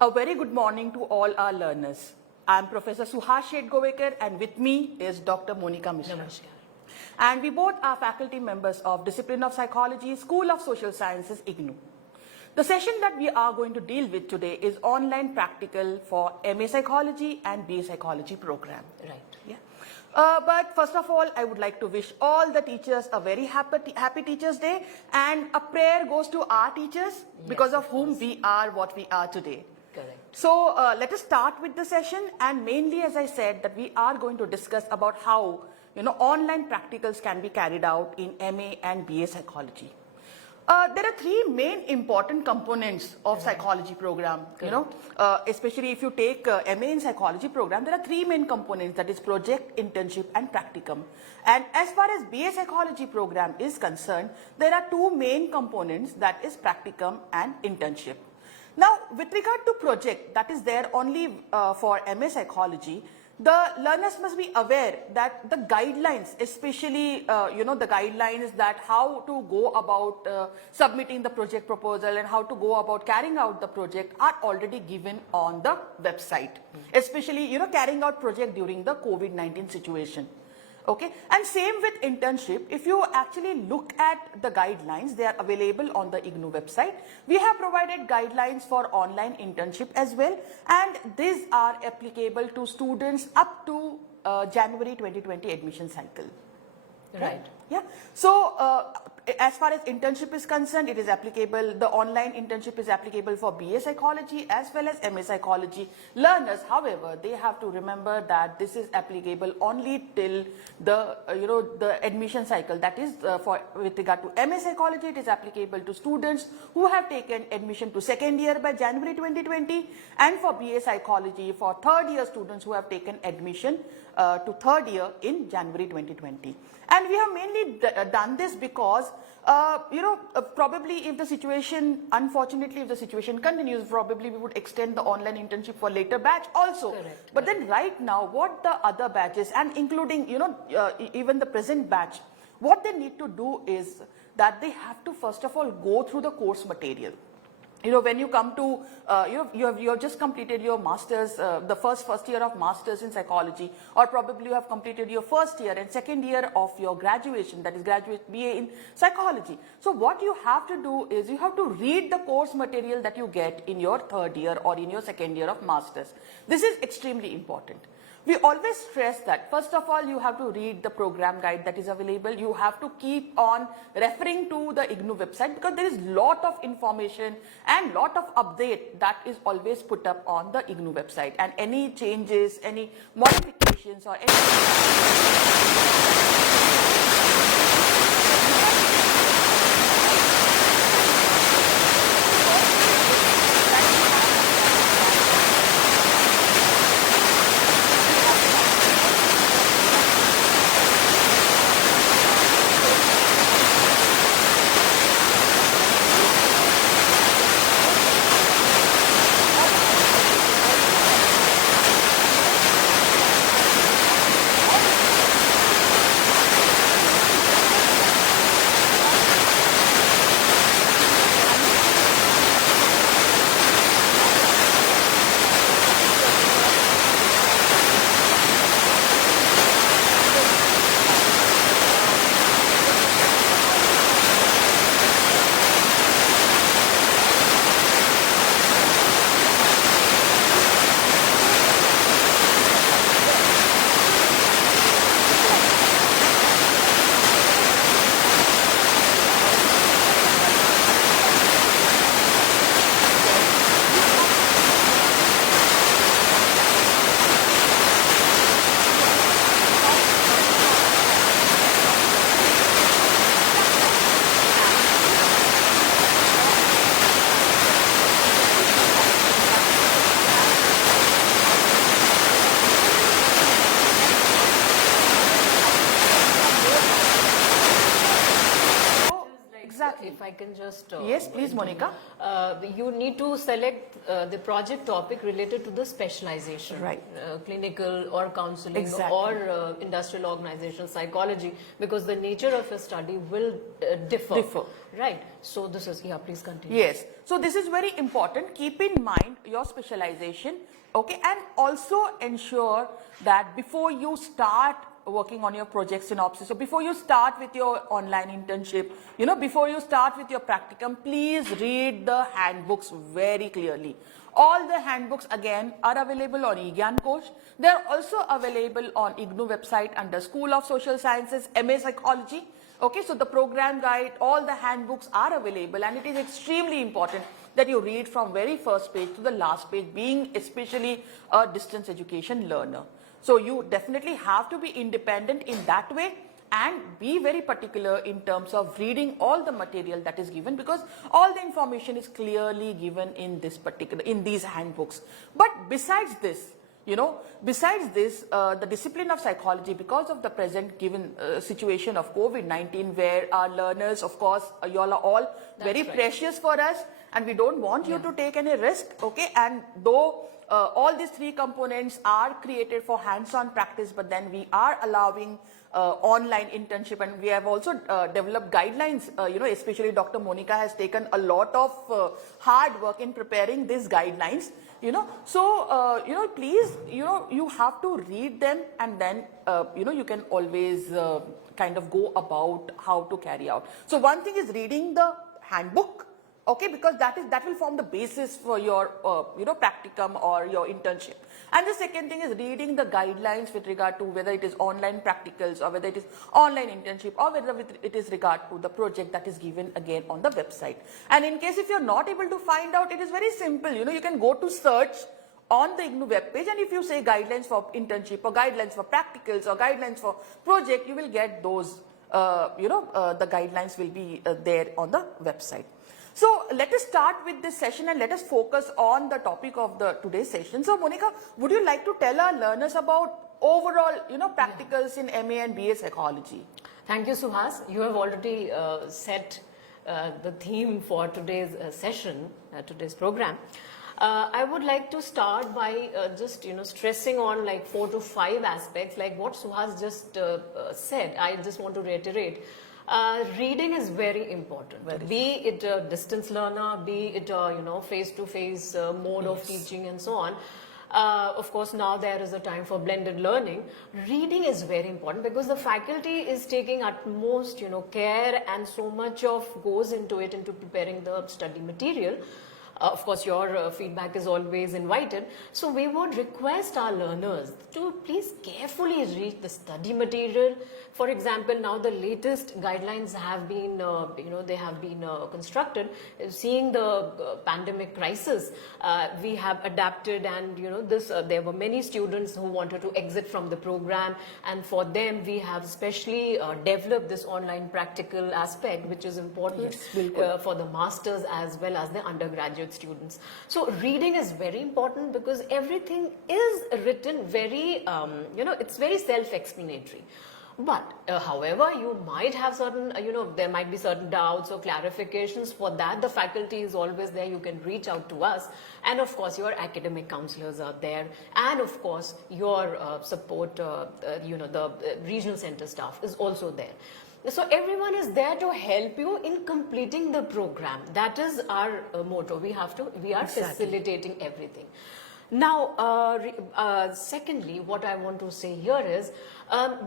A very good morning to all our learners. I am Professor Suhas Shetgovekar and with me is Dr. Monica Mishra. Namaskar. And we both are faculty members of Discipline of Psychology, School of Social Sciences, IGNOU. The session that we are going to deal with today is online practical for MA Psychology and BA Psychology program. Right. Yeah. But first of all, I would like to wish all the teachers a very happy Teachers' Day, and a prayer goes to our teachers because of whom we are what we are today. Correct. So let us start with the session, and mainly, as I said, that we are going to discuss about how online practicals can be carried out in MA and BA Psychology. There are three main important components of psychology program. Especially if you take MA in psychology program, there are three main components, that is project, internship, and practicum. And as far as BA psychology program is concerned, there are two main components, that is practicum and internship. Now, with regard to project, that is there only for MA psychology, the learners must be aware that the guidelines, especially, the guidelines that how to go about submitting the project proposal and how to go about carrying out the project are already given on the website, especially, carrying out project during the COVID-19 situation. Okay, and same with internship. If you actually look at the guidelines, they are available on the IGNOU website. We have provided guidelines for online internship as well, and these are applicable to students up to January 2020 admission cycle. Right. Yeah. So, as far as internship is concerned, it is applicable, the online internship is applicable for BA Psychology as well as MA Psychology learners. However, they have to remember that this is applicable only till the, the admission cycle. That is, with regard to MA Psychology, it is applicable to students who have taken admission to second year by January 2020, and for BA Psychology, for third year students who have taken admission to third year in January 2020. And we have mainly done this because, probably if the situation, unfortunately, if the situation continues, probably we would extend the online internship for later batch also. Correct. But then right now, what the other batches, and including, even the present batch, what they need to do is that they have to first of all go through the course material. When you come to, you have just completed your master's, the first year of master's in psychology, or probably you have completed your first year and second year of your graduation, that is graduate BA in psychology. So what you have to do is you have to read the course material that you get in your third year or in your second year of master's. This is extremely important. We always stress that, first of all, you have to read the program guide that is available. You have to keep on referring to the IGNOU website, because there is lot of information and lot of update that is always put up on the IGNOU website. And any changes, any modifications or can just... Yes, please, Monica. You need to select the project topic related to the specialization. Right. Clinical or counseling Exactly. or industrial organizational psychology, because the nature of your study will differ. Right. So this is, please continue. Yes. So this is very important. Keep in mind your specialization, okay, and also ensure that before you start working on your project synopsis, so before you start with your online internship, before you start with your practicum, please read the handbooks very clearly. All the handbooks again are available on eGyanKosh. They are also available on IGNOU website under School of Social Sciences, MA Psychology. Okay, so the program guide, all the handbooks are available, and it is extremely important that you read from very first page to the last page, being especially a distance education learner. So you definitely have to be independent in that way and be very particular in terms of reading all the material that is given, because all the information is clearly given in these handbooks. But besides this, the discipline of psychology, because of the present given situation of COVID-19, where our learners, of course, you all are all very precious for us, and we don't want you to take any risk, okay? And though all these three components are created for hands-on practice, but then we are allowing online internship, and we have also developed guidelines, especially Dr. Monica has taken a lot of hard work in preparing these guidelines, so please, you have to read them, and then you can always kind of go about how to carry out. So one thing is reading the handbook, okay, because that will form the basis for your practicum or your internship. And the second thing is reading the guidelines with regard to whether it is online practicals or whether it is online internship or whether it is regard to the project that is given again on the website. And in case if you are not able to find out, it is very simple. You can go to search on the IGNOU web page, and if you say guidelines for internship or guidelines for practicals or guidelines for project, you will get those, the guidelines will be there on the website. So let us start with this session and let us focus on the topic of today's session. So Monica, would you like to tell our learners about overall, practicals in MA and BA psychology? Thank you, Suhas. You have already set the theme for today's session, today's program. I would like to start by just stressing on like 4 to 5 aspects, like what Suhas just said. I just want to reiterate. Reading is very important. Be it a distance learner, be it a face-to-face mode of teaching and so on. Of course, now there is a time for blended learning. Reading is very important because the faculty is taking utmost care, and so much of goes into it, into preparing the study material. Of course, your feedback is always invited. So we would request our learners to please carefully read the study material. For example, now the latest guidelines have been, they have been constructed. Seeing the pandemic crisis, we have adapted, and there were many students who wanted to exit from the program, and for them we have specially developed this online practical aspect, which is important for the masters as well as the undergraduate students. So reading is very important because everything is written very, it's very self-explanatory. But however, you might have certain, there might be certain doubts or clarifications. For that, the faculty is always there. You can reach out to us. And of course, your academic counselors are there. And of course, your support, the regional center staff is also there. So everyone is there to help you in completing the program. That is our motto. We are facilitating everything. Now, secondly, what I want to say here is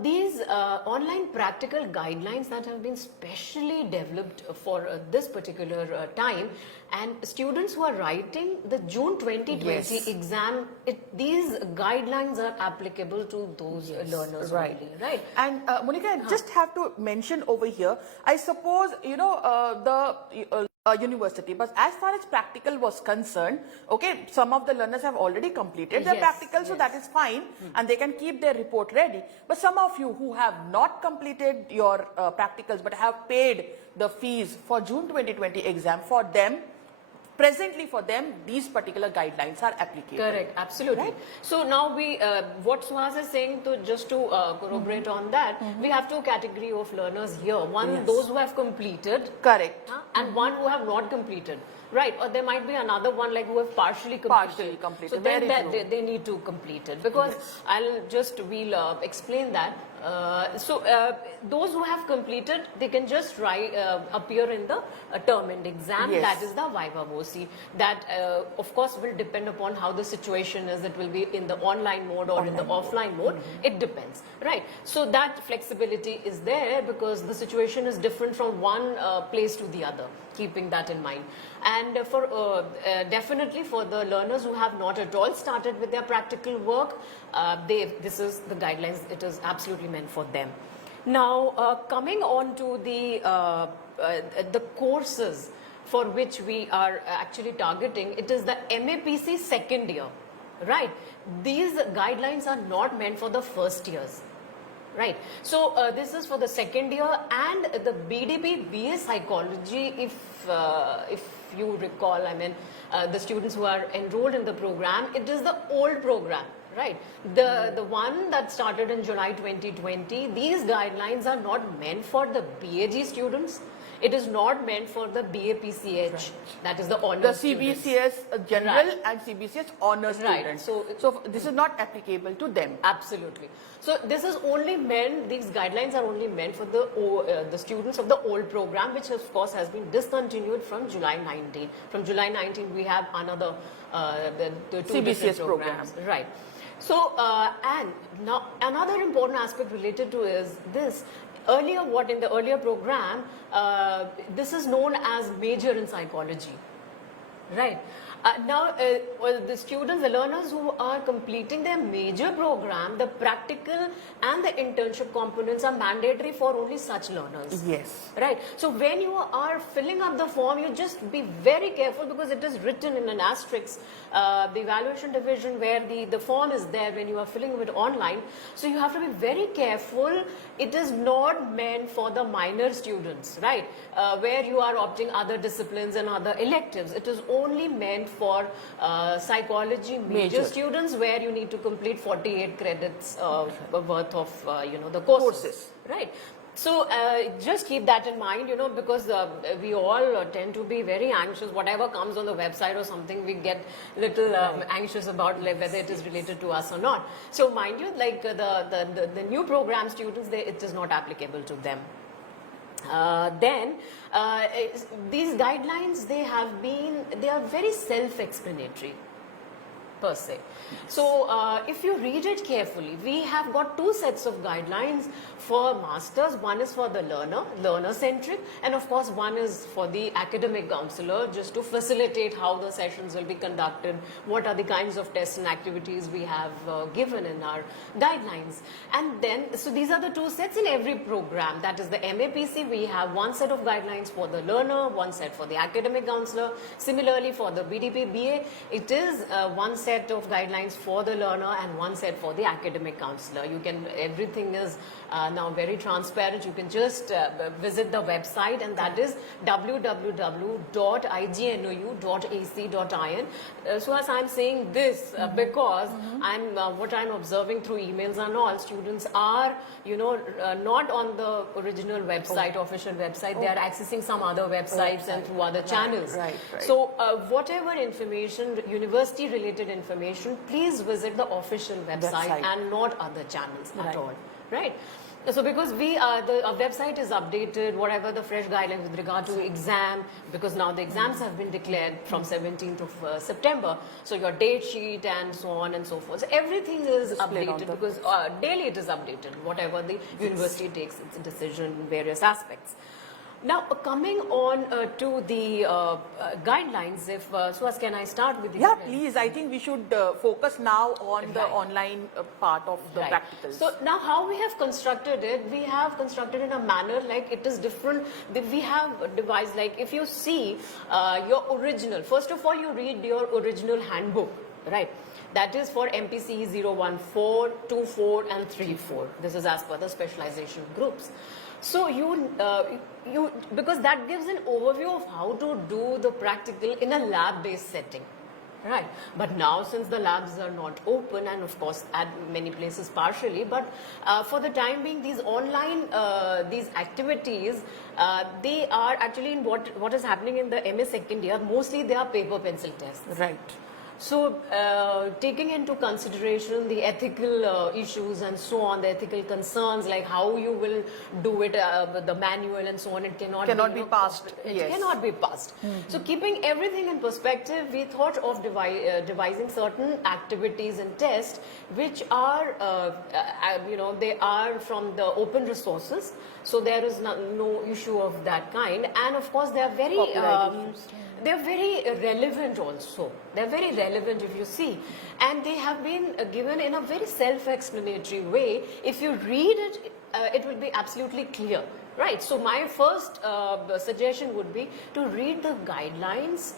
these online practical guidelines that have been specially developed for this particular time, and students who are writing the June 2020 exam, these guidelines are applicable to those learners only, right? And Monica, I just have to mention over here, I suppose, the university, but as far as practical was concerned, okay, some of the learners have already completed their practical, so that is fine, and they can keep their report ready. But some of you who have not completed your practicals but have paid the fees for June 2020 exam, for them presently for them, these particular guidelines are applicable. Correct, absolutely. Right? So now we, what Suhas is saying, to just to corroborate on that, we have two category of learners here. One, Yes. those who have completed, Correct. and one who have not completed. Right, or there might be another one like who have partially completed. Partially completed, So then very true. they need to complete it, because we'll explain that. Those who have completed, they can just appear in the term end exam. Yes. That is the Viva VOC. That of course will depend upon how the situation is. It will be in the online mode or in the offline mode. It depends, right? So that flexibility is there because the situation is different from one place to the other. Keeping that in mind, and definitely for the learners who have not at all started with their practical work, this is the guidelines. It is absolutely meant for them. Now, coming on to the courses for which we are actually targeting, it is the MAPC second year, right? These guidelines are not meant for the first years. Right. So this is for the second year, and the BDP BA Psychology, if you recall, I mean, the students who are enrolled in the program, it is the old program. Right. The one that started in July 2020, these guidelines are not meant for the BAG students. It is not meant for the BAPCH, right. That is the honors The CBCS general Right. and CBCS honors Right. students. So this is not applicable to them. Absolutely. So this is only meant, these guidelines are only meant for the students of the old program, which of course has been discontinued from July 19. From July 19, we have another, the two CBCS different programs. Right. So, and now another important aspect related to is this. Earlier, in the earlier program, this is known as major in psychology, right? Now, the students, the learners who are completing their major program, the practical and the internship components are mandatory for only such learners. Yes. Right. So when you are filling up the form, you just be very careful because it is written in an asterisk, the evaluation division where the form is there when you are filling it online. So you have to be very careful. It is not meant for the minor students, right? Where you are opting other disciplines and other electives. It is only meant for psychology major students where you need to complete 48 credits worth of the courses. Right. So just keep that in mind, because we all tend to be very anxious. Whatever comes on the website or something, we get little anxious about whether it is related to us or not. So mind you, like the new program students, it is not applicable to them. These guidelines, they are very self-explanatory per se. So if you read it carefully, we have got two sets of guidelines for masters. One is for the learner-centric, and of course one is for the academic counselor, just to facilitate how the sessions will be conducted, what are the kinds of tests and activities we have given in our guidelines. And then, so these are the two sets in every program. That is the MAPC, we have one set of guidelines for the learner, one set for the academic counselor. Similarly for the BDP BA, it is one set of guidelines for the learner and one set for the academic counselor. Everything is now very transparent. You can just visit the website, and that is www.ignou.ac.in. So as I'm saying this because what I'm observing through emails and all, students are not on the original website, official website. They are accessing some other websites and through other channels. Right. So whatever information, university related information, please visit the official website and not other channels at all. Right. So because the website is updated, whatever the fresh guidelines with regard to exam, because now the exams have been declared from 17th of September. So your date sheet and so on and so forth. So everything is updated because daily it is updated, whatever the university takes its decision in various aspects. Now, coming on to the guidelines, if Suhas, can I start with the Yeah, please. I think we should focus now on the online part of the practicals. So now how we have constructed it, we have constructed in a manner like it is different. We have devised, like if you see your original, first of all, you read your original handbook, right? That is for MPCE 014, 24 and 34. This is as per the specialization groups. So you because that gives an overview of how to do the practical in a lab-based setting. Right, but now since the labs are not open, and of course at many places partially, but for the time being, these online these activities, they are actually in what is happening in the MA second year. Mostly they are paper pencil tests. Right. So, taking into consideration the ethical issues and so on, the ethical concerns like how you will do it, the manual and so on, it cannot be passed. It Yes. cannot be passed. So, keeping everything in perspective, we thought of devising certain activities and tests which are, they are from the open resources. So, there is no issue of that kind, and of course, they are very. They're very relevant also. They're very relevant if you see. And they have been given in a very self-explanatory way. If you read it, it will be absolutely clear. Right. So my first suggestion would be to read the guidelines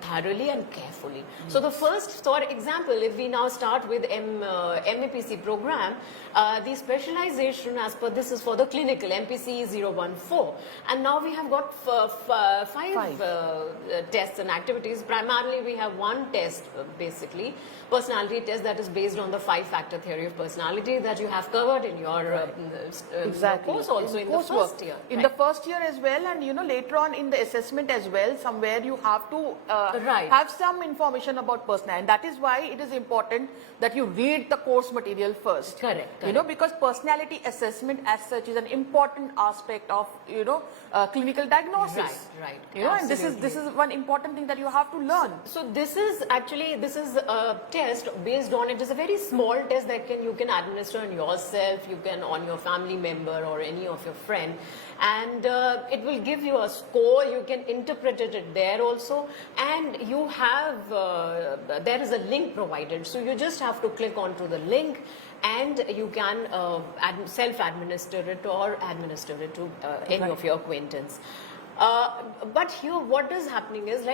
thoroughly and carefully. So the first, for example, if we now start with MAPC program, the specialization as per this is for the clinical MPC 014, and now we have got five tests and activities. Primarily, we have one test, basically personality test, that is based on the 5-factor theory of personality that you have covered in your Exactly. course also in the coursework. first year. In the first year as well, and later on in the assessment as well, somewhere you have to Right. have some information about personality. And that is why it is important that you read the course material first. Correct. Because personality assessment as such is an important aspect of clinical diagnosis. Right. And this is one important thing that you have to learn. So this is a test based on, it is a very small test that you can administer on yourself, you can on your family member or any of your friend, and it will give you a score. You can interpret it there also, and you have there is a link provided, so you just have to click onto the link and you can self-administer it or administer it to any of your acquaintance. But here what is happening is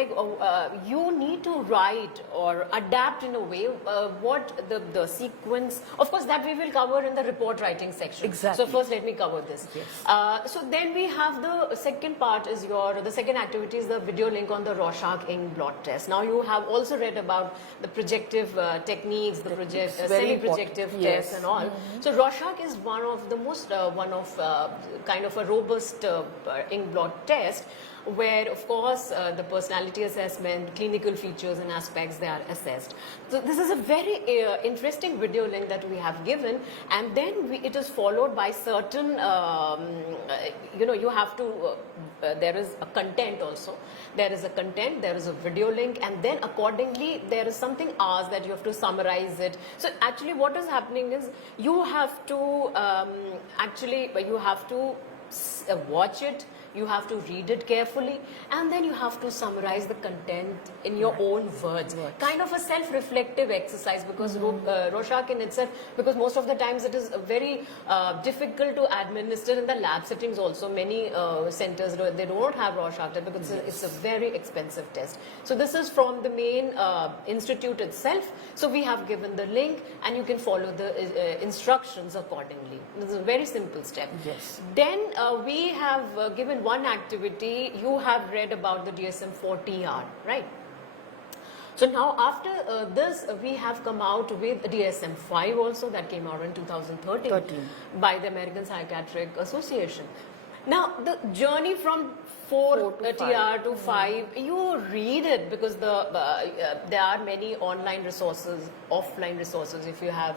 you need to write or adapt in a way what the sequence, of course that we will cover in the report writing section. Exactly. So first let me cover this. Yes. So then we have the second part is the second activity is the video link on the Rorschach ink blot test. Now you have also read about the projective techniques, the semi-projective tests and all. So Rorschach is one of the most, kind of a robust ink blot test, where of course the personality assessment, clinical features and aspects, they are assessed. So this is a very interesting video link that we have given, and then it is followed by certain you have to there is a content also. There is a content, there is a video link, and then accordingly there is something asked that you have to summarize it. So actually what is happening is you have to watch it, you have to read it carefully, and then you have to summarize the content in your own words. Kind of a self-reflective exercise, because Rorschach in itself, because most of the times it is very difficult to administer in the lab settings also. Many centers, they don't have Rorschach test because it's a very expensive test. So this is from the main institute itself. So we have given the link and you can follow the instructions accordingly. This is a very simple step. Yes. Then we have given one activity. You have read about the DSM-4TR, right? So now after this, we have come out with DSM-5 also, that came out in 2013 by the American Psychiatric Association. Now the journey from 4 TR to 5, you read it because there are many online resources, offline resources if you have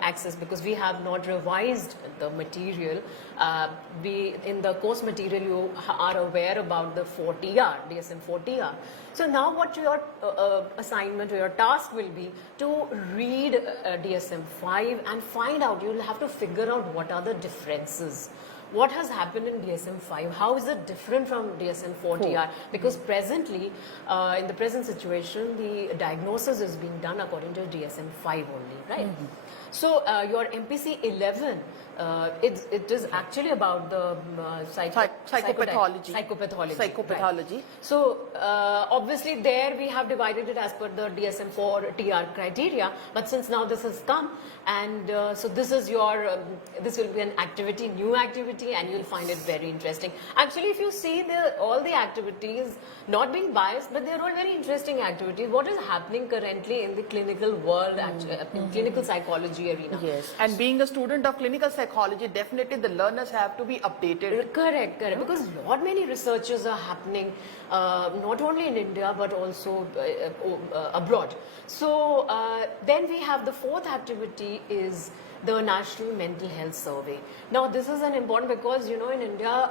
access, because we have not revised the material. In the course material you are aware about the 4 TR, DSM-4 TR. So now what your assignment or your task will be to read DSM-5 and find out, you will have to figure out what are the differences. What has happened in DSM-5? How is it different from DSM-4-TR? Because presently, in the present situation, the diagnosis is being done according to DSM-5 only, right? So your MPC 11, it is actually about the Psychopathology. Psychopathology. Psychopathology. Right. So obviously there we have divided it as per the DSM-4 TR criteria. But since now this has come, and so this is your this will be an activity, new activity, and you'll find it very interesting. Actually, if you see all the activities, not being biased, but they're all very interesting activities. What is happening currently in the clinical world, in clinical psychology arena? Yes, and being a student of clinical psychology, definitely the learners have to be updated. Correct. Because lot many researches are happening, not only in India but also abroad. So then we have the fourth activity is the National Mental Health Survey. Now this is an important because in India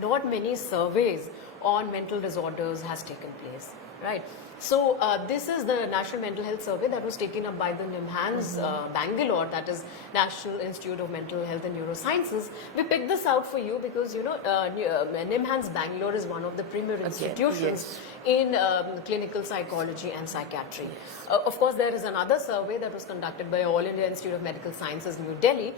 not many surveys on mental disorders has taken place, right? So this is the National Mental Health Survey that was taken up by the NIMHANS Bangalore, that is National Institute of Mental Health and Neurosciences. We picked this out for you because NIMHANS Bangalore is one of the premier institutions in clinical psychology and psychiatry. Of course, there is another survey that was conducted by All India Institute of Medical Sciences, New Delhi.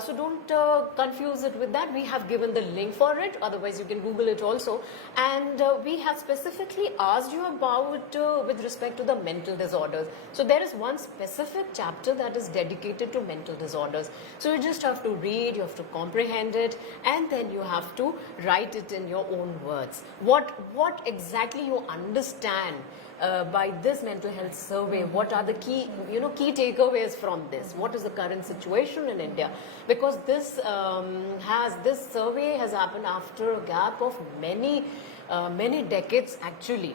So don't confuse it with that. We have given the link for it. Otherwise, you can Google it also. And we have specifically asked you about with respect to the mental disorders. So there is one specific chapter that is dedicated to mental disorders. So you just have to read, you have to comprehend it, and then you have to write it in your own words. What exactly you understand by this mental health survey? What are the key takeaways from this? What is the current situation in India? Because this this survey has happened after a gap of many decades actually.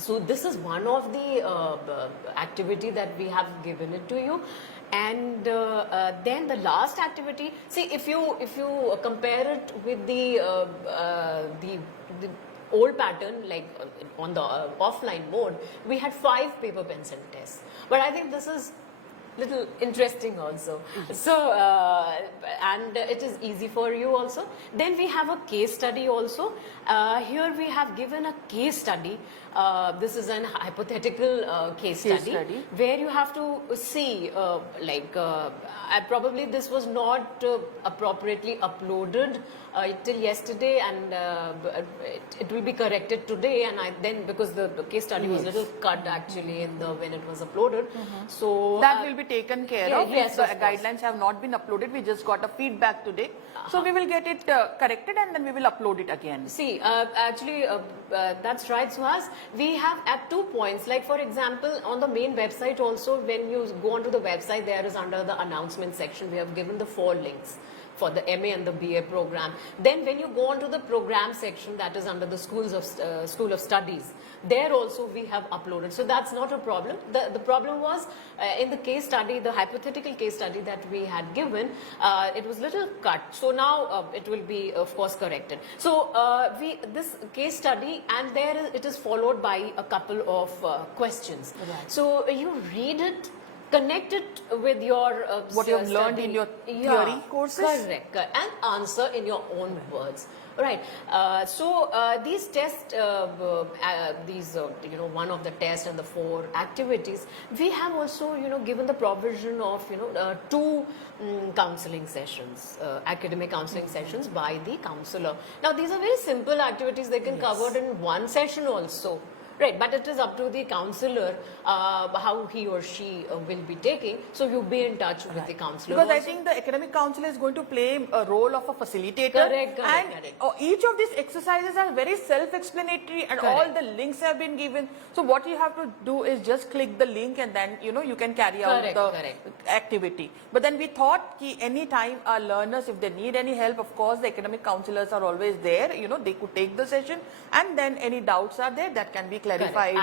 So this is one of the activity that we have given it to you. And then the last activity, see if you compare it with the old pattern, like on the offline mode, we had 5 paper pencil tests. But I think this is little interesting also. So and it is easy for you also. Then we have a case study also. Here we have given a case study. This is an hypothetical case study where you have to see probably this was not appropriately uploaded till yesterday, and it will be corrected today. And then because the case study was little cut actually in when it was uploaded, so that will be taken care of. Yes, if the guidelines have not been uploaded, we just got a feedback today, so we will get it corrected and then we will upload it again. See, actually that's right, Suhas. We have at 2 points, like for example on the main website also, when you go onto the website, there is under the announcement section, we have given the 4 links for the MA and the BA program. Then when you go on to the program section, that is under the School of Studies, there also we have uploaded. So that's not a problem. The problem was in the case study, the hypothetical case study that we had given, it was little cut. So now it will be of course corrected. So this case study, and it is followed by a couple of questions. Right. So you read it, connect it with your what you have learned in your theory courses. Correct, and answer in your own words. Right. So these tests, one of the tests and the 4 activities, we have also given the provision of 2 counseling sessions, academic counseling sessions by the counselor. Now these are very simple activities; they can covered in one session also. Right, but it is up to the counselor how he or she will be taking. So you be in touch with the counselor. Because I think the academic counselor is going to play a role of a facilitator. Correct. Each of these exercises are very self-explanatory, and all the links have been given. So what you have to do is just click the link, and then you can carry out the activity. But then we thought any time our learners, if they need any help, of course the academic counselors are always there. They could take the session, and then any doubts are there that can be clarified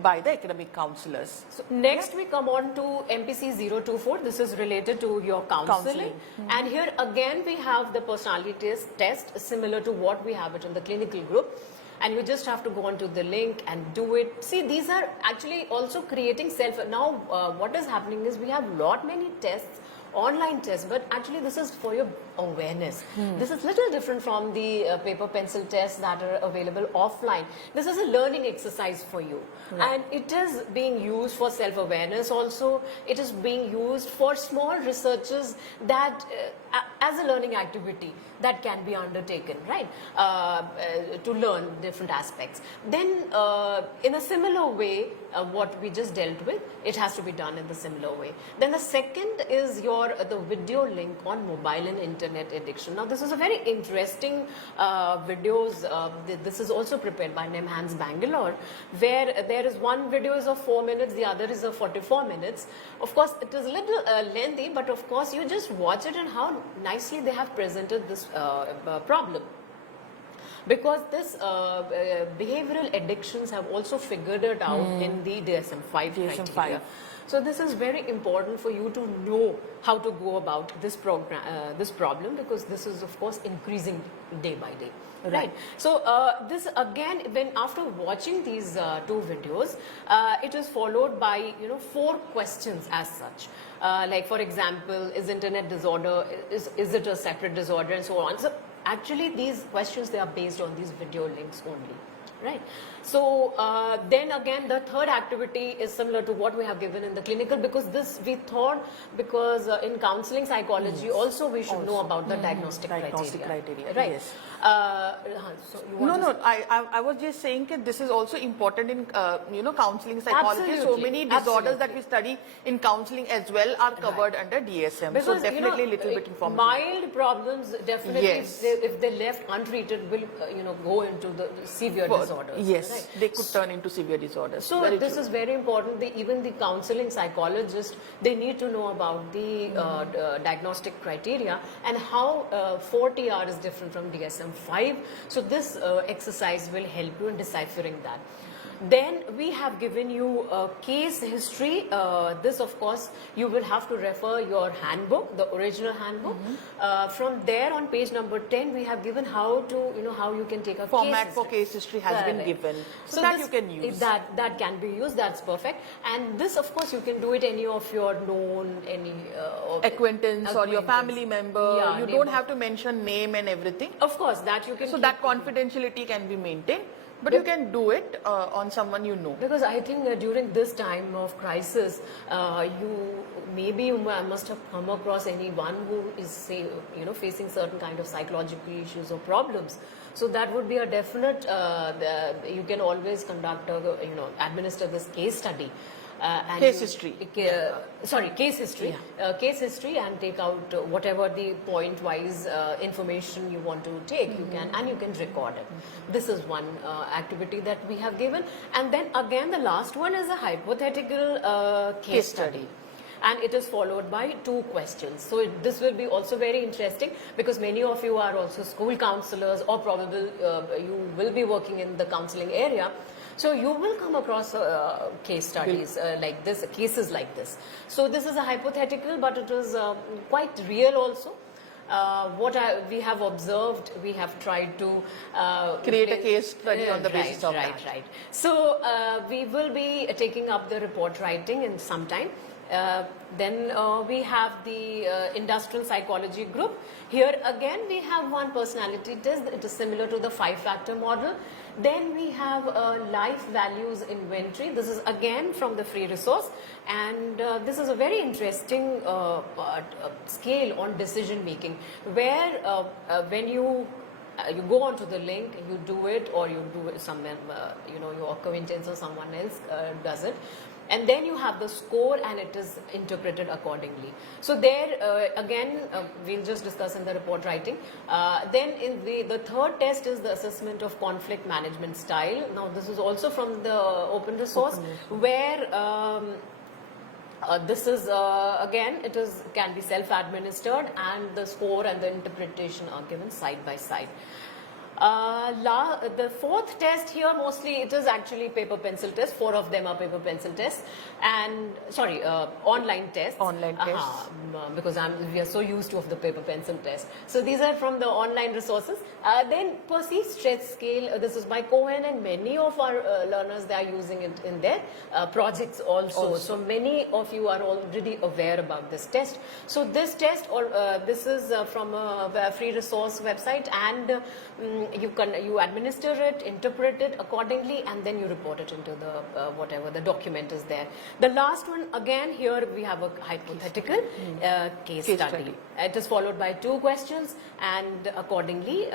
by the academic counselors. So next we come on to MPC 024. This is related to your counseling. And here again we have the personality test similar to what we have it in the clinical group. And you just have to go onto the link and do it. See, these are actually also creating self. Now what is happening is we have many tests online test, but actually this is for your awareness. This is little different from the paper pencil tests that are available offline. This is a learning exercise for you, and it is being used for self-awareness also. It is being used for small researches that as a learning activity that can be undertaken, right, to learn different aspects. Then in a similar way, what we just dealt with, it has to be done in the similar way. Then the second is the video link on mobile and internet addiction. Now this is a very interesting videos. This is also prepared by NEMHANS Bangalore, where there is one video is of 4 minutes, the other is of 44 minutes. Of course, it is a little lengthy, but of course you just watch it and how nicely they have presented this problem. Because this behavioral addictions have also figured it out in the DSM-5 criteria. So this is very important for you to know how to go about this problem, because this is of course increasing day by day. Right. So this again, when after watching these two videos, it is followed by 4 questions as such. Like for example, is internet disorder, is it a separate disorder, and so on. So actually these questions, they are based on these video links only, right? So then again, the third activity is similar to what we have given in the clinical, because this we thought, because in counseling psychology also we should know about the diagnostic criteria, right? Yes. So you want No, I was just saying that this is also important in counseling psychology. So many disorders that we study in counseling as well are covered under DSM. Because, so definitely little bit informative. Mild problems definitely, if they left untreated, will go into the severe disorders. Yes, right? they could turn into severe disorders. So very this true. is very important. Even the counseling psychologist, they need to know about the diagnostic criteria and how 4TR is different from DSM-5. So this exercise will help you in deciphering that. Then we have given you a case history. This of course you will have to refer your handbook, the original handbook. From there on page number 10, we have given how to, how you can take a format case for case history has been given. So that you can use. That can be used, that's perfect. And this of course you can do it any of your known, acquaintance or your family member. Yeah, you don't have to mention name and everything. Of course, that you can. So that confidentiality can be maintained. But you can do it on someone you know. Because I think during this time of crisis, you must have come across anyone who is facing certain kind of psychological issues or problems. So that would be a definite. You can always conduct administer this case study. Case history. Case history. Yeah. Case history, and take out whatever the point-wise information you want to take. You can record it. This is one activity that we have given, and then again the last one is a hypothetical case study. And it is followed by 2 questions. So this will be also very interesting, because many of you are also school counselors, or probably you will be working in the counseling area. So you will come across case studies like this, cases like this. So this is a hypothetical, but it is quite real also. What we have observed, we have tried to create a case study on the basis of that. Right. So we will be taking up the report writing in some time. Then we have the industrial psychology group. Here again we have one personality test. It is similar to the 5-factor model. Then we have life values inventory. This is again from the free resource, and this is a very interesting scale on decision making, where when you go onto the link, you do it, or you do it, your acquaintance or someone else does it. And then you have the score, and it is interpreted accordingly. So there again we'll just discuss in the report writing. Then in the third test is the assessment of conflict management style. Now this is also from the open resource, where this is again can be self-administered, and the score and the interpretation are given side by side. The fourth test here, mostly it is actually paper pencil test. 4 of them are paper pencil tests, and sorry, online tests. Online tests. Because we are so used to of the paper pencil test. So these are from the online resources. Then perceived stretch scale. This is by Cohen, and many of our learners, they are using it in their projects also. So many of you are already aware about this test. So this test, or this is from a free resource website, and you administer it, interpret it accordingly, and then you report it into the whatever the document is there. The last one, again, here we have a hypothetical case study. It is followed by 2 questions, and accordingly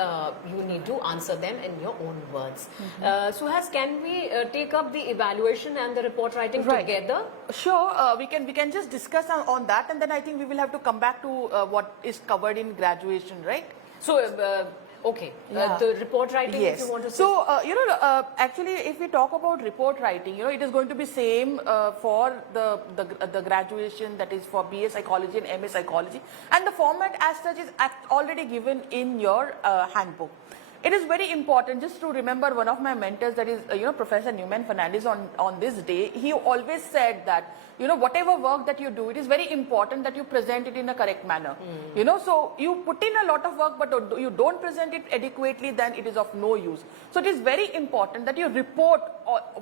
you need to answer them in your own words. Suhas, can we take up the evaluation and the report writing together? Sure, we can just discuss on that, and then I think we will have to come back to what is covered in graduation, right? So, okay, the report writing, yes. if you want to say. So, actually, if we talk about report writing, it is going to be same for the graduation, that is for BA Psychology and MA Psychology, and the format as such is already given in your handbook. It is very important just to remember one of my mentors, that is, Professor Newman Fernandez, on this day, he always said that, whatever work that you do, it is very important that you present it in a correct manner. So you put in a lot of work, but you don't present it adequately, then it is of no use. So it is very important that you report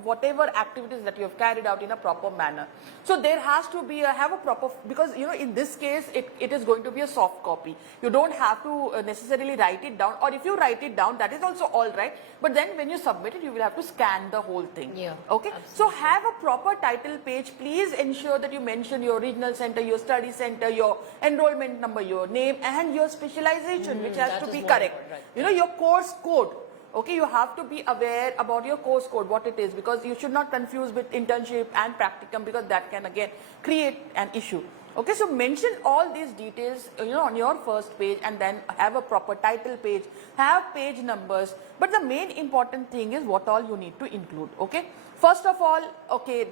whatever activities that you have carried out in a proper manner. So there has to be have a proper, because in this case it is going to be a soft copy. You don't have to necessarily write it down, or if you write it down, that is also all right, but then when you submit it, you will have to scan the whole thing. Okay, absolutely. So have a proper title page. Please ensure that you mention your regional center, your study center, your enrollment number, your name, and your specialization, which has to be correct. Right. Your course code. Okay, you have to be aware about your course code, what it is, because you should not confuse with internship and practicum, because that can again create an issue. Okay, so mention all these details, on your first page, and then have a proper title page, have page numbers. But the main important thing is what all you need to include. Okay, first of all, okay,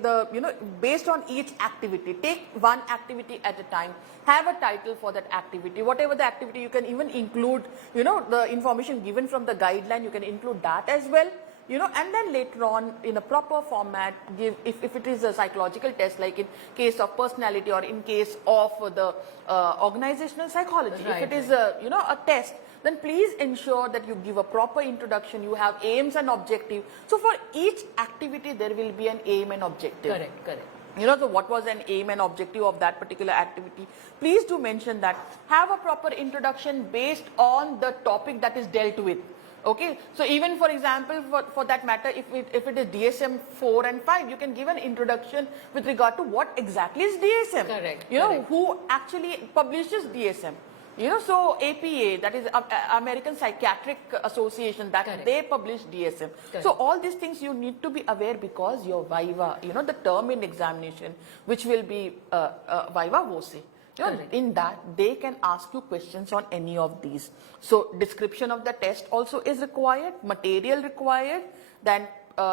based on each activity, take one activity at a time. Have a title for that activity. Whatever the activity, you can even include, the information given from the guideline. You can include that as well. And then later on, in a proper format, give, if it is a psychological test, like in case of personality, or in case of the organizational psychology, if it is a test, then please ensure that you give a proper introduction. You have aims and objective. So for each activity, there will be an aim and objective. Correct. So what was an aim and objective of that particular activity? Please do mention that. Have a proper introduction based on the topic that is dealt with. Okay, so even for example, for that matter, if it is DSM 4 and 5, you can give an introduction with regard to what exactly is DSM. Correct. Who actually publishes DSM. So APA, that is American Psychiatric Association, that they publish DSM. So all these things you need to be aware, because your Viva, the term in examination, which will be Viva Voce. In that, they can ask you questions on any of these. So description of the test also is required, material required. Then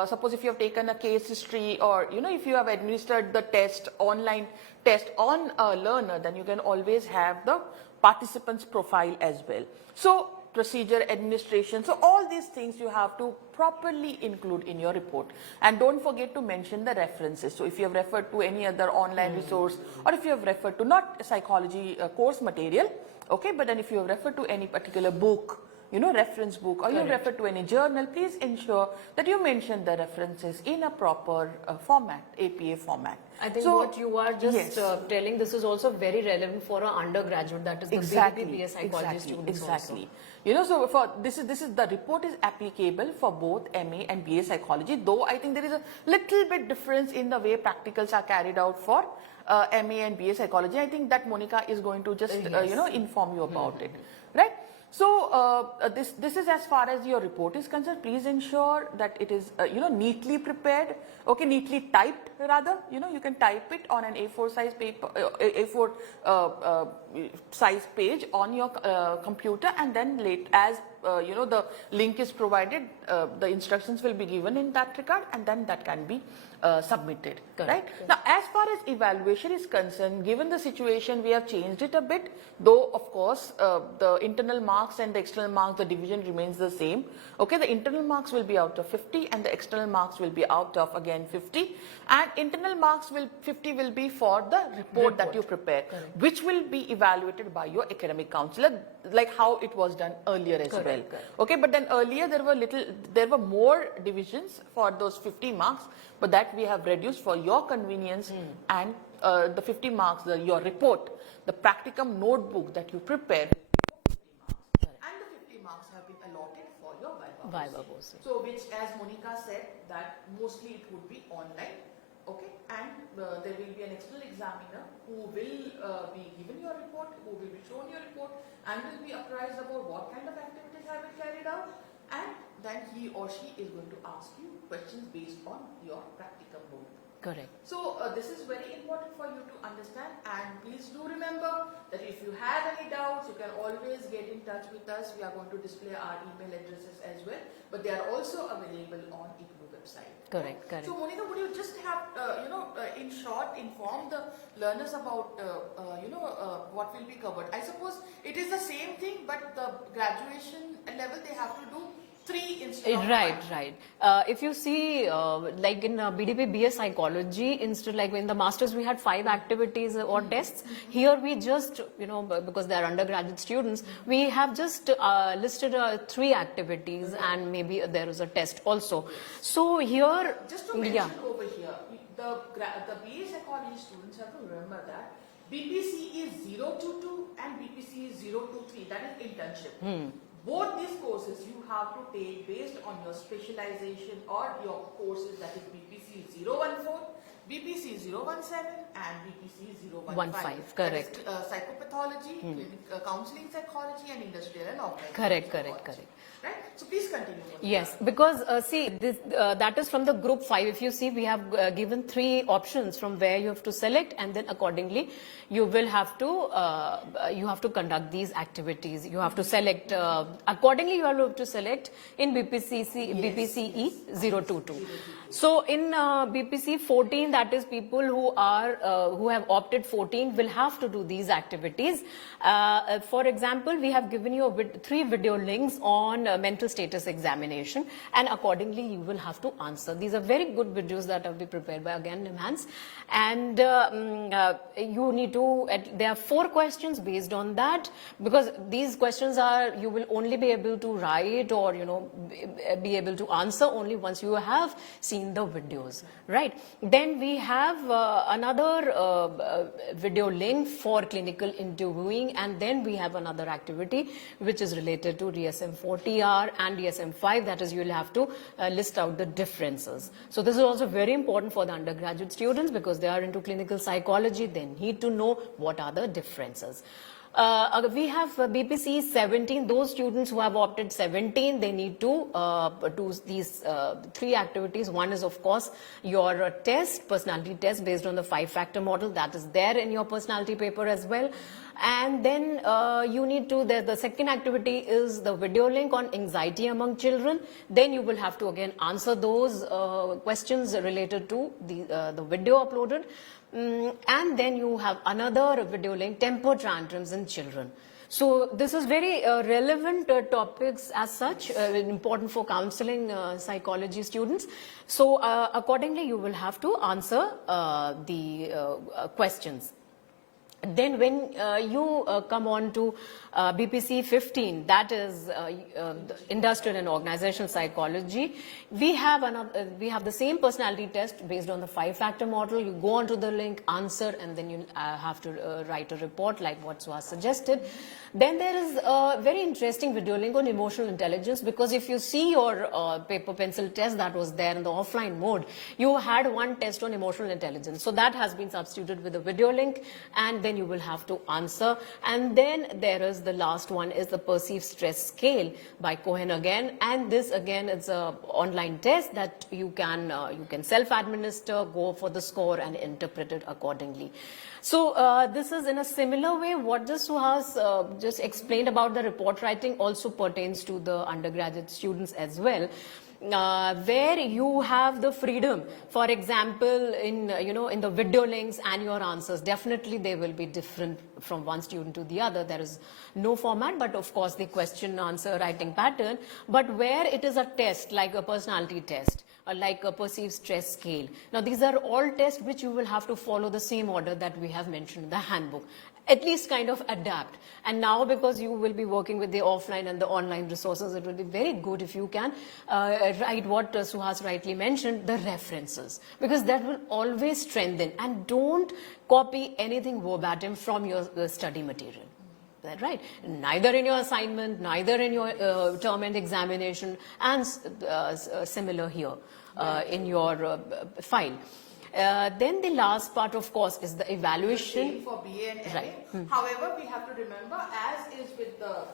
suppose if you have taken a case history, or if you have administered the test, online test on a learner, then you can always have the participant's profile as well. So procedure, administration, so all these things you have to properly include in your report. And don't forget to mention the references. So if you have referred to any other online resource, or if you have referred to not psychology course material, okay, but then if you have referred to any particular book, reference book, or you refer to any journal, please ensure that you mention the references in a proper format, APA format. I think what you are just telling, this is also very relevant for an undergraduate, that is the BA Psychology students also. So for this is the report is applicable for both MA and BA Psychology, though I think there is a little bit difference in the way practicals are carried out for MA and BA Psychology. I think that Monica is going to just inform you about it, right? So this is as far as your report is concerned. Please ensure that it is neatly prepared, okay, neatly typed rather. You can type it on an A4 size paper, A4 size page on your computer, and then as the link is provided, the instructions will be given in that regard, and then that can be submitted. Right? Now, as far as evaluation is concerned, given the situation, we have changed it a bit, though of course the internal marks and the external marks, the division remains the same. Okay, the internal marks will be out of 50 and the external marks will be out of again 50, and internal marks 50 will be for the report that you prepare, which will be evaluated by your academic counselor, like how it was done earlier as well. Okay, but then earlier there were more divisions for those 50 marks, but that we have reduced for your convenience, and the 50 marks, your report, the practicum notebook that you prepare, and the 50 marks have been allotted for your Viva Voce. So, which, as Monica said, that mostly it would be online. Okay, and there will be an external examiner who will be given your report, who will be shown your report, and will be apprised about what kind of activities have been carried out, and then he or she is going to ask you questions based on your practicum note. Correct. So this is very important for you to understand, and please do remember that if you have any doubts, you can always get in touch with us. We are going to display our email addresses as well, but they are also available on IGNOU website. Correct, correct. So Monica, would you just have, in short, inform the learners about, what will be covered? I suppose it is the same thing, but the graduation level, they have to do 3 instead of 5. Right. If you see, like in BDP BS Psychology, instead like in the masters we had 5 activities or tests. Here we just, because they are undergraduate students, we have just listed 3 activities and maybe there is a test also. So here, just to mention over here, the BA Psychology students have to remember that BPC is 0 to 2 and BPC is 0 to 3. That is internship. Both these courses you have to take based on your specialization or your courses, that is BPC 014, BPC 017 and BPC 015. Correct. Psychopathology, counseling psychology and industrial and organizational Correct. Right? So please continue. Yes, because see, this, that is from the group 5. If you see, we have given 3 options from where you have to select, and then accordingly you will have to conduct these activities. You have to select accordingly. You have to select in BPCE 022. So in BPC 14, that is people who have opted 14 will have to do these activities. For example, we have given you 3 video links on mental status examination, and accordingly you will have to answer. These are very good videos that have been prepared by again NIMHANS, and you need to. There are 4 questions based on that, because these questions are you will only be able to write or be able to answer only once you have seen the videos, right? Then we have another video link for clinical interviewing, and then we have another activity which is related to DSM-4TR and DSM-5, that is you will have to list out the differences. So this is also very important for the undergraduate students, because they are into clinical psychology. They need to know what are the differences. We have BPC 17, those students who have opted 17, they need to do these 3 activities. One is of course your test, personality test based on the 5-factor model, that is there in your personality paper as well. And then you need to, the second activity is the video link on anxiety among children. Then you will have to again answer those questions related to the video uploaded. And then you have another video link, temper tantrums in children. So this is very relevant topics as such, important for counseling psychology students. So accordingly, you will have to answer the questions. Then when you come on to BPC 15, that is industrial and organizational psychology, we have the same personality test based on the 5-factor model. You go onto the link, answer, and then you have to write a report like what was suggested. Then there is a very interesting video link on emotional intelligence, because if you see your paper pencil test that was there in the offline mode, you had one test on emotional intelligence. So that has been substituted with a video link, and then then you will have to answer. And then there is the last one is the perceived stress scale by Cohen again. And this again is a online test that you can self-administer, go for the score and interpret it accordingly. So this is in a similar way what just Suhas just explained about the report writing also pertains to the undergraduate students as well. Where you have the freedom, for example, in the video links and your answers, definitely they will be different from one student to the other. There is no format, but of course the question answer writing pattern. But where it is a test, like a personality test, or like a perceived stress scale. Now these are all tests which you will have to follow the same order that we have mentioned in the handbook. At least kind of adapt. And now because you will be working with the offline and the online resources, it will be very good if you can write what Suhas rightly mentioned, the references, because that will always strengthen. And don't copy anything verbatim from your study material. That right? Neither in your assignment, neither in your term and examination, and similar here in your file. Then the last part, of course, is the evaluation. Same for BA and MA. Right. However, we have to remember, as is with the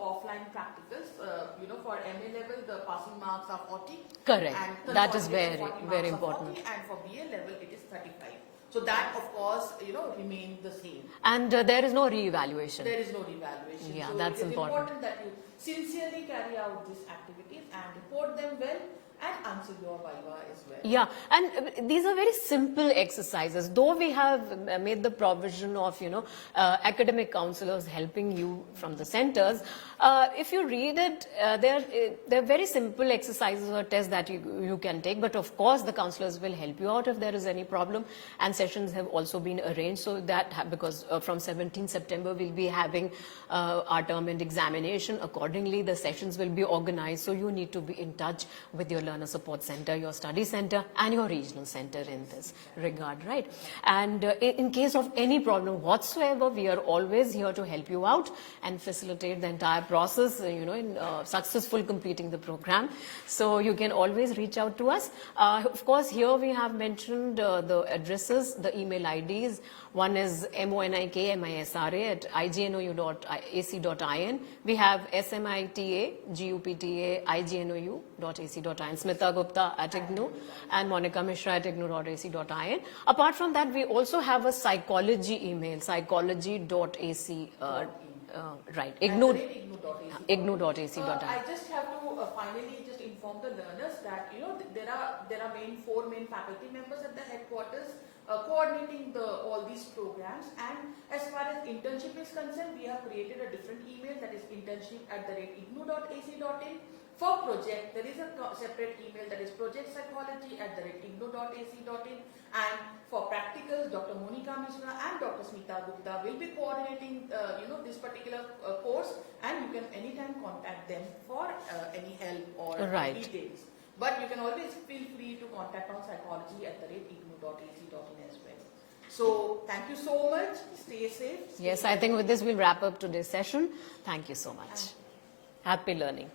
offline practicals, for MA level, the passing marks are 40. Correct. And That is consolidation very 40 marks are important. 40, and for BA level, it is 35. So that, of course, remains the same. And there is no re-evaluation. There is no revaluation. Yeah, so that's it is important. that you sincerely carry out these activities and report them well and answer your viva as well. Yeah, and these are very simple exercises. Though we have made the provision of, academic counselors helping you from the centers, if you read it, they're very simple exercises or tests that you can take. But of course, the counselors will help you out if there is any problem. And sessions have also been arranged so that because from 17 September, we'll be having our term and examination. Accordingly, the sessions will be organized. So you need to be in touch with your learner support center, your study center, and your regional center in this regard, right? And in case of any problem whatsoever, we are always here to help you out and facilitate the entire process, in successful completing the program. So you can always reach out to us. Of course, here we have mentioned the addresses, the email IDs. One is monikmisra@ignou.ac.in. We have smita@gupta.ignou.ac.in, Smita Gupta at IGNOU, and Monica Mishra at ignou.ac.in. Apart from that, we also have a psychology email, psychology.ac, right, ignou.ac.in. I just have to finally just inform the learners that there are four main faculty members at the headquarters coordinating all these programs. And as far as internship is concerned, we have created a different email, that is internship@ignou.ac.in. For project, there is a separate email, that is projectpsychology@ignou.ac.in. And for practicals, Dr. Monica Mishra and Dr. Smita Gupta will be coordinating this particular course, and you can anytime contact them for any help or details. But you can always feel free to contact on psychology@ignou.ac.in as well. So thank you so much. Stay safe. Yes, I think with this we'll wrap up today's session. Thank you so much. Happy learning.